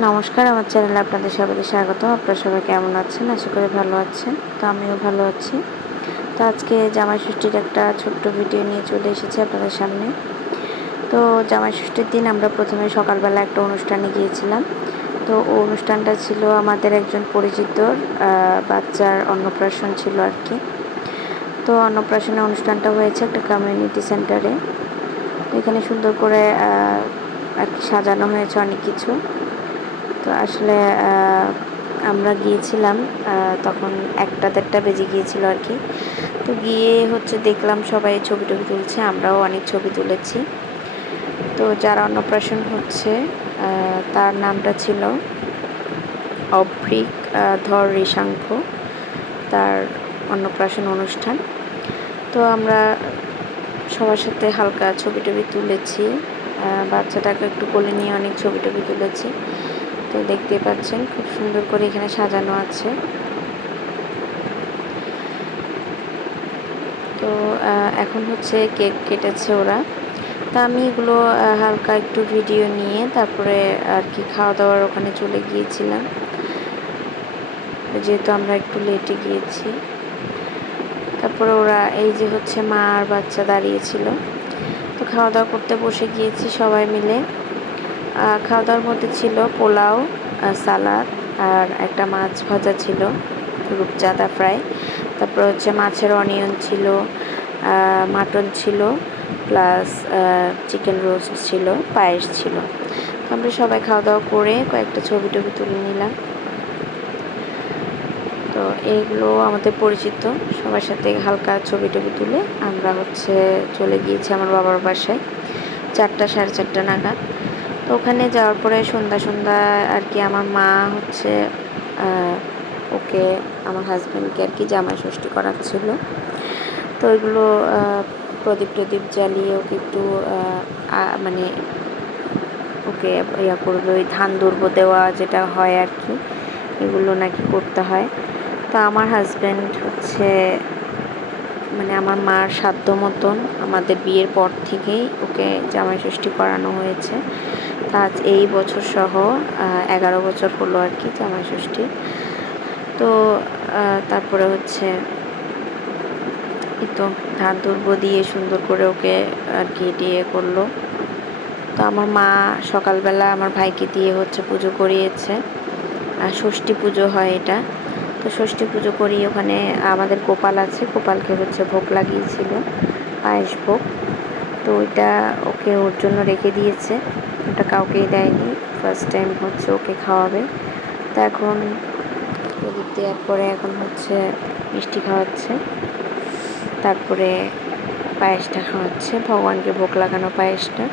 নমস্কার, আমার চ্যানেলে আপনাদের সবাইকে স্বাগত। আপনারা সবাই কেমন আছেন? আশা করি ভালো আছেন। তো আমিও ভালো আছি। তো আজকে জামাই ষষ্ঠীর একটা ছোট্ট ভিডিও নিয়ে চলে এসেছি আপনাদের সামনে। তো জামাই ষষ্ঠীর দিন আমরা প্রথমে সকালবেলা একটা অনুষ্ঠানে গিয়েছিলাম। তো অনুষ্ঠানটা ছিল আমাদের একজন পরিচিতর বাচ্চার অন্নপ্রাশন ছিল আর কি। তো অন্নপ্রাশনের অনুষ্ঠানটা হয়েছে একটা কমিউনিটি সেন্টারে। তো এখানে সুন্দর করে আর কি সাজানো হয়েছে অনেক কিছু। তো আসলে আমরা গিয়েছিলাম তখন 1টা-1:30 বেজে গিয়েছিল আর কি। তো গিয়ে দেখলাম সবাই ছবি টবি তুলছে, আমরাও অনেক ছবি তুলেছি। তো যার অন্নপ্রাশন হচ্ছে তার নামটা ছিল অভ্রিক ধর ঋষাঙ্ক, তার অন্নপ্রাশন অনুষ্ঠান। তো আমরা সবার সাথে হালকা ছবি টবি তুলেছি, বাচ্চাটাকে একটু কোলে নিয়ে অনেক ছবি টবি তুলেছি। তো দেখতে পাচ্ছেন খুব সুন্দর করে এখানে সাজানো আছে। তো এখন কেক কেটেছে ওরা। তা আমি এগুলো হালকা একটু ভিডিও নিয়ে তারপরে আর কি খাওয়া দাওয়ার ওখানে চলে গিয়েছিলাম, যেহেতু আমরা একটু লেটে গিয়েছি। তারপরে ওরা এই যে মা আর বাচ্চা দাঁড়িয়েছিল। তো খাওয়া দাওয়া করতে বসে গিয়েছি সবাই মিলে। খাওয়া দাওয়ার মধ্যে ছিল পোলাও, সালাদ আর একটা মাছ ভাজা ছিল, রূপচাঁদা ফ্রাই। তারপর মাছের অনিয়ন ছিল, মাটন ছিল, প্লাস চিকেন রোস্ট ছিল, পায়েস ছিল। আমরা সবাই খাওয়া দাওয়া করে কয়েকটা ছবি টবি তুলে নিলাম। তো এইগুলো আমাদের পরিচিত, সবার সাথে হালকা ছবি টবি তুলে আমরা চলে গিয়েছি আমার বাবার বাসায় 4টা-4:30 নাগাদ। তো ওখানে যাওয়ার পরে সন্ধ্যা আর কি আমার মা ওকে, আমার হাজব্যান্ডকে আর কি জামাই ষষ্ঠী করাচ্ছিল। তো ওইগুলো প্রদীপ টদীপ জ্বালিয়ে ওকে একটু মানে ওকে ইয়া করবে, ওই ধান দুর্ব দেওয়া যেটা হয় আর কি, এগুলো নাকি করতে হয়। তো আমার হাজব্যান্ড মানে আমার মার সাধ্য মতন আমাদের বিয়ের পর থেকেই ওকে জামাই ষষ্ঠী করানো হয়েছে। তা আজ এই বছর সহ 11 বছর হলো আর কি জামাই ষষ্ঠী। তো তারপরে এই তো ধান দুর্ব দিয়ে সুন্দর করে ওকে আর কি দিয়ে করলো। তো আমার মা সকালবেলা আমার ভাইকে দিয়ে পুজো করিয়েছে, ষষ্ঠী পুজো হয় এটা। তো ষষ্ঠী পুজো করিয়ে ওখানে আমাদের গোপাল আছে, গোপালকে ভোগ লাগিয়েছিল, পায়েস ভোগ। তো ওইটা ওকে ওর জন্য রেখে দিয়েছে, ওটা কাউকেই দেয়নি, ফার্স্ট টাইম ওকে খাওয়াবে। তো এখন প্রদীপ দেওয়ার পরে এখন মিষ্টি খাওয়াচ্ছে, তারপরে পায়েসটা খাওয়াচ্ছে, ভগবানকে ভোগ লাগানো পায়েসটা।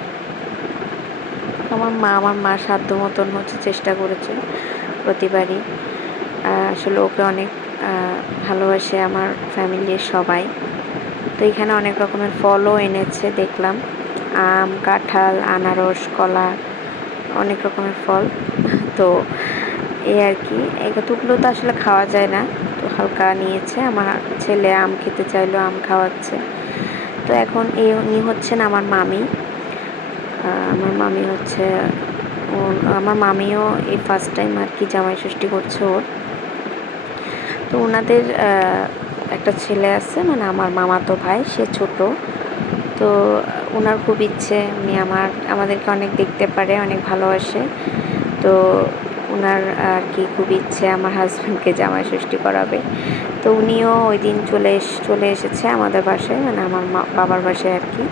আমার মা সাধ্য মতন চেষ্টা করেছে প্রতিবারই। আসলে ওকে অনেক ভালোবাসে আমার ফ্যামিলির সবাই। তো এখানে অনেক রকমের ফলও এনেছে দেখলাম, আম, কাঁঠাল, আনারস, কলা, অনেক রকমের ফল। তো এই আর কি, এতগুলো তো আসলে খাওয়া যায় না, তো হালকা নিয়েছে। আমার ছেলে আম খেতে চাইলো, আম খাওয়াচ্ছে। তো এখন উনি আমার মামি। আমার মামিও এই ফার্স্ট টাইম আর কি জামাই ষষ্ঠী করছে ওর। তো ওনাদের একটা ছেলে আছে, মানে আমার মামাতো ভাই, সে ছোট। তো ওনার খুব ইচ্ছে, উনি আমাদেরকে অনেক দেখতে পারে, অনেক ভালোবাসে। তো ওনার আর কি খুব ইচ্ছে আমার হাজব্যান্ডকে জামাই ষষ্ঠী করাবে। তো উনিও ওই দিন চলে এসেছে আমাদের বাসায়, মানে আমার বাবার বাসায় আর কি।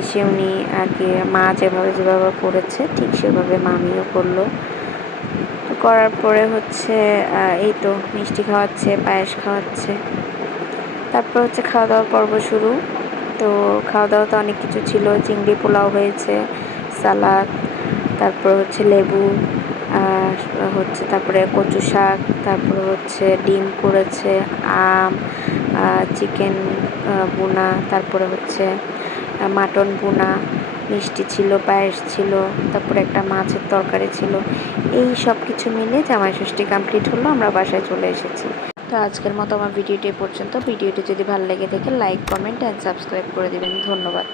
এসে উনি আর কি মা যেভাবে করেছে ঠিক সেভাবে মামিও করলো। করার পরে এই তো মিষ্টি খাওয়াচ্ছে, পায়েস খাওয়াচ্ছে। তারপর খাওয়া দাওয়ার পর্ব শুরু। তো খাওয়া দাওয়াতে অনেক কিছু ছিল, চিংড়ি পোলাও হয়েছে, সালাদ, তারপর লেবু, তারপরে কচু শাক, তারপর ডিম করেছে, আম, চিকেন ভুনা, তারপরে মাটন ভুনা, মিষ্টি ছিল, পায়েস ছিল, তারপরে একটা মাছের তরকারি ছিল। এই সব কিছু মিলে জামাই ষষ্ঠী কমপ্লিট হলো, আমরা বাসায় চলে এসেছি। তো আজকের মতো আমার ভিডিওটি পর্যন্ত। ভিডিওটি যদি ভালো লেগে থাকে লাইক, কমেন্ট অ্যান্ড সাবস্ক্রাইব করে দেবেন। ধন্যবাদ।